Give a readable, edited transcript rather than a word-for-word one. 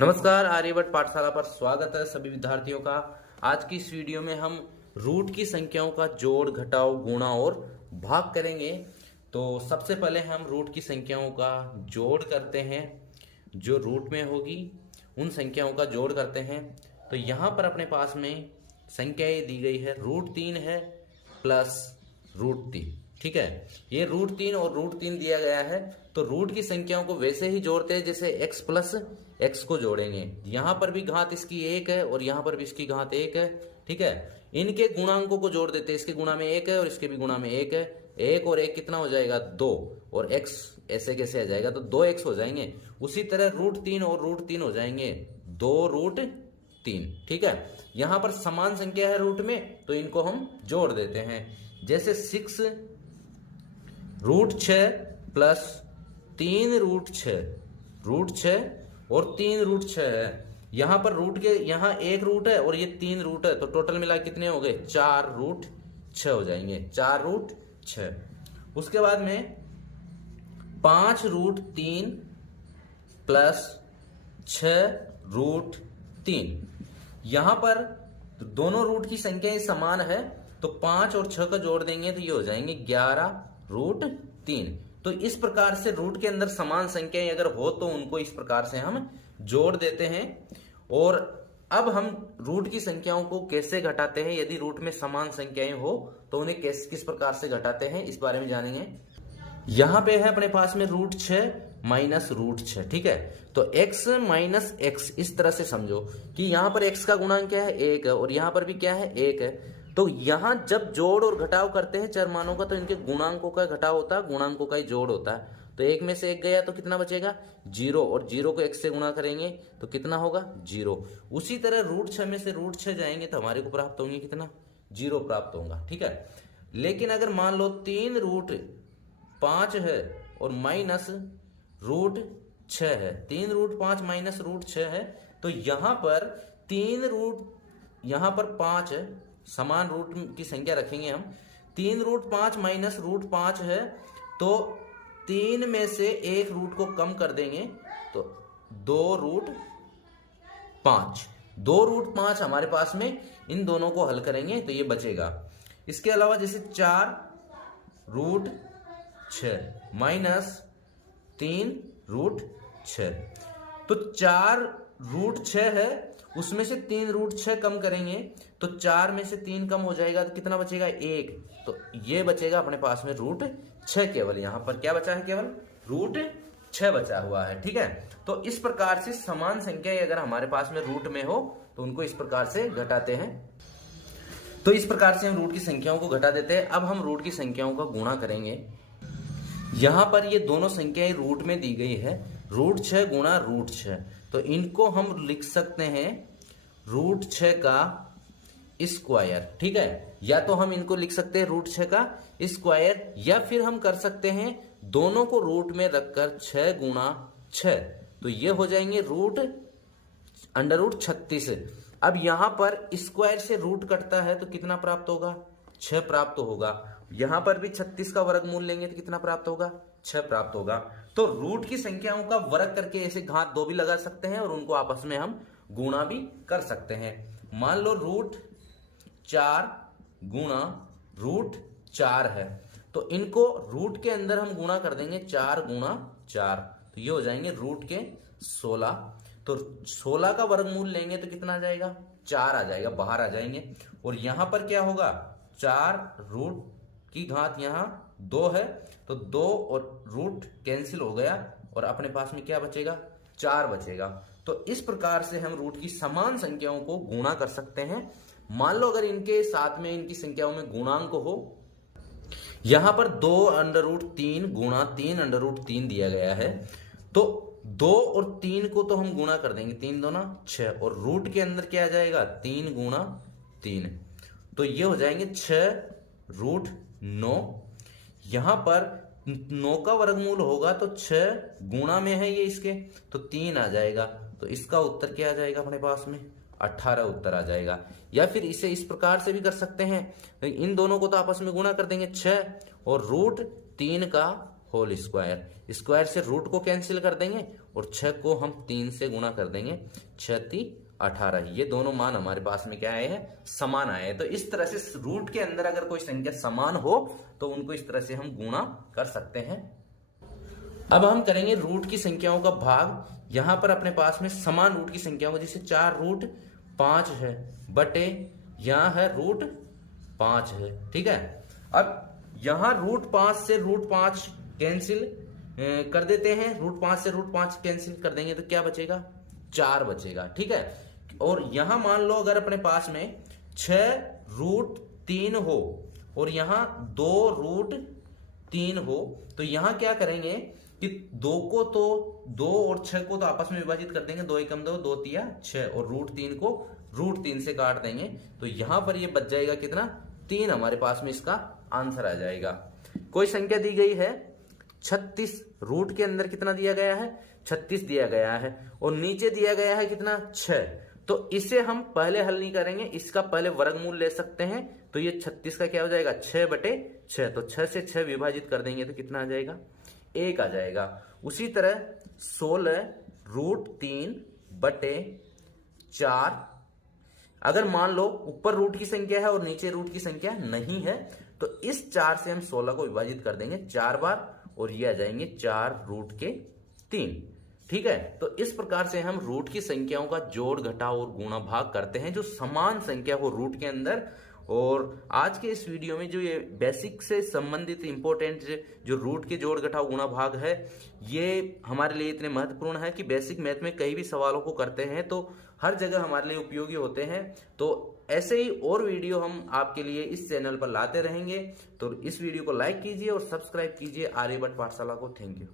नमस्कार, आर्यभट्ट पाठशाला पर स्वागत है सभी विद्यार्थियों का। आज की इस वीडियो में हम रूट की संख्याओं का जोड़, घटाव, गुणा और भाग करेंगे। तो सबसे पहले हम रूट की संख्याओं का जोड़ करते हैं। जो रूट में होगी उन संख्याओं का जोड़ करते हैं। तो यहाँ पर अपने पास में संख्याएं दी गई है, √3 है प्लस √3। ठीक है, ये √3 और √3 दिया गया है। तो रूट की संख्याओं को वैसे ही जोड़ते हैं जैसे x प्लस x को जोड़ेंगे। यहां पर भी घात इसकी 1 है और यहां पर भी इसकी घात 1 है। ठीक है, इनके गुणांकों को जोड़ देते हैं। इसके गुणा में 1 है और इसके भी गुणा में 1 है। 1 और 1 कितना हो जाएगा? 2। और x ऐसे कैसे आ जाएगा? तो 2x हो जाएंगे। उसी तरह √3 और √3 हो जाएंगे 2√3। ठीक है, यहां पर समान संख्या है रूट में, तो इनको हम जोड़ देते हैं। जैसे 6 √6 प्लस 3 √6 और 3 √6 है। यहां पर रूट के यहां 1 रूट है और ये 3 रूट है, तो टोटल मिला कितने हो गए? 4 √6 हो जाएंगे। 4 √6। उसके बाद में 5 √3 प्लस 6 √3। यहां पर दोनों रूट की संख्याएं समान है, तो 5 और 6 का जोड़ देंगे तो ये हो जाएंगे 11 √3। तो इस प्रकार से रूट के अंदर समान संख्याएं अगर हो तो उनको इस प्रकार से हम जोड़ देते हैं। और अब हम रूट की संख्याओं को कैसे घटाते हैं, यदि रूट में समान संख्याएं हो तो उन्हें किस प्रकार से घटाते हैं, इस बारे में जानेंगे। यहां पे है अपने पास में √6 माइनस √6। ठीक है, तो x माइनस x इस तरह से समझो कि यहां पर x का गुणांक क्या है? 1 है और यहां पर भी क्या है? 1 है। तो यहां जब जोड़ और घटाव करते हैं चर मानों का, तो इनके गुणांकों का घटाव होता है, गुणांकों का ही जोड़ होता है। तो 1 में से 1 गया तो कितना बचेगा? 0। और 0 को x से गुणा करेंगे तो कितना होगा? 0। उसी तरह √6 में से √6 जाएंगे तो हमारे को प्राप्त होंगे कितना? 0 प्राप्त होगा। ठीक है, लेकिन अगर मान लो 3 √5 है और माइनस √6 है, 3 √5 माइनस √6 है, तो यहां पर 5 है, समान रूट की संख्या रखेंगे हम। 3 √5 माइनस √5 है, तो 3 में से 1 रूट को कम कर देंगे तो 2√5। 2√5 हमारे पास में, इन दोनों को हल करेंगे तो ये बचेगा। इसके अलावा जैसे 4 √6 माइनस 3 √6, तो 4 √6 है, उसमें से 3 √6 कम करेंगे तो 4 में से 3 कम हो जाएगा तो कितना बचेगा? 1। तो ये बचेगा अपने पास में √6। केवल यहां पर क्या बचा है? केवल √6 बचा हुआ है। ठीक है, तो इस प्रकार से समान संख्या अगर हमारे पास में रूट में हो तो उनको इस प्रकार से घटाते हैं। तो इस प्रकार से हम रूट की संख्याओं को घटा देते हैं। अब हम रूट की संख्याओं का गुणा करेंगे। यहां पर ये दोनों संख्याएं रूट में दी गई है, √6 गुणा √6। तो इनको हम लिख सकते हैं √6 का स्क्वायर। ठीक है, या तो हम इनको लिख सकते हैं √6 का स्क्वायर, या फिर हम कर सकते हैं दोनों को रूट में रखकर 6 गुणा 6, तो ये हो जाएंगे √36। अब यहां पर स्क्वायर से रूट कटता है तो कितना प्राप्त होगा? 6 प्राप्त होगा। यहां पर भी 36 का वर्गमूल लेंगे तो कितना प्राप्त होगा? 6 प्राप्त होगा। तो रूट की संख्याओं का वर्ग करके ऐसे घात 2 भी लगा सकते हैं और उनको आपस में हम गुणा भी कर सकते हैं। मान लो √4 गुणा √4 है, तो इनको रूट के अंदर हम गुणा कर देंगे 4 गुणा 4, तो ये हो जाएंगे रूट के 16। तो 16 का वर्गमूल लेंगे तो कितना आ जाएगा? 4 आ जाएगा, बाहर आ जाएंगे। और यहां पर क्या होगा? 4 रूट की घात यहां 2 है, तो 2 और रूट कैंसिल हो गया और अपने पास में क्या बचेगा? 4 बचेगा। तो इस प्रकार से हम रूट की समान संख्याओं को गुणा कर सकते हैं। मान लो अगर इनके साथ में इनकी संख्याओं में गुणांक हो, यहां पर 2√3 गुणा 3√3 दिया गया है, तो 2 और 3 को तो हम गुणा कर देंगे, 3 दूना 6, और रूट के अंदर क्या आ जाएगा? 3 गुणा 3, तो ये हो जाएंगे 6√9। यहां पर 9 का वर्गमूल होगा तो 6 गुणा में है ये इसके, तो 3 आ जाएगा। तो इसका उत्तर क्या आ जाएगा अपने पास में? 18 उत्तर आ जाएगा। या फिर इसे इस प्रकार से भी कर सकते हैं, इन दोनों को तो आपस में गुणा कर देंगे 6 और √3 का होल स्क्वायर। स्क्वायर से रूट को कैंसिल कर देंगे और 6 को हम 3 से गुणा कर देंगे, 6 3 18। ये दोनों मान हमारे पास में क्या आए हैं, समान आए हैं। तो इस तरह से रूट के अंदर अगर कोई संख्या समान हो तो उनको इस तरह से हम गुणा कर सकते हैं। अब हम करेंगे रूट की संख्याओं का भाग। यहां पर अपने पास में समान रूट की संख्याओं, जैसे 4 रूट 5 है बटे यहां है रूट 5 है, ठीक है। अब यहां रूट 5 से रूट 5 कैंसिल कर देते हैं, रूट 5 से रूट 5 कैंसिल कर देंगे तो क्या बचेगा, 4 बचेगा, ठीक है। और यहां मान लो अगर अपने पास में 6 रूट 3 हो और यहां 2 रूट 3 हो, तो यहां क्या करेंगे कि 2 को तो 2 और 6 को तो आपस में विभाजित कर देंगे, 2 एकम 2, 2 तिया 6, और रूट 3 को रूट 3 से काट देंगे, तो यहां पर ये बच जाएगा कितना, 3 हमारे पास में इसका आंसर आ जाएगा। कोई संख्या दी गई है 36, रूट के अंदर कितना दिया गया है, 36 दिया गया है, और नीचे दिया गया है कितना, 6। तो इसे हम पहले हल नहीं करेंगे, इसका पहले वर्गमूल ले सकते हैं। तो ये 36 का क्या हो जाएगा, 6 बटे 6, तो 6 से 6 विभाजित कर देंगे तो कितना आ जाएगा, 1 आ जाएगा। उसी तरह 16 रूट 3 बटे 4, अगर मान लो ऊपर रूट की संख्या है और नीचे रूट की संख्या नहीं है, तो इस 4 से हम 16 को विभाजित कर देंगे 4 बार, और ये आ जाएंगे 4 रूट के 3, ठीक है। तो इस प्रकार से हम रूट की संख्याओं का जोड़ घटाव और गुणा भाग करते हैं जो समान संख्या हो रूट के अंदर। और आज के इस वीडियो में जो ये बेसिक से संबंधित इंपॉर्टेंट जो रूट के जोड़ घटाव गुणा भाग है, ये हमारे लिए इतने महत्वपूर्ण है कि बेसिक मैथ में कई भी सवालों को करते हैं तो हर जगह हमारे लिए उपयोगी होते हैं। तो ऐसे ही और वीडियो हम आपके लिए इस चैनल पर लाते रहेंगे। तो इस वीडियो को लाइक कीजिए और सब्सक्राइब कीजिए आर्यभट्ट पाठशाला को। Thank you.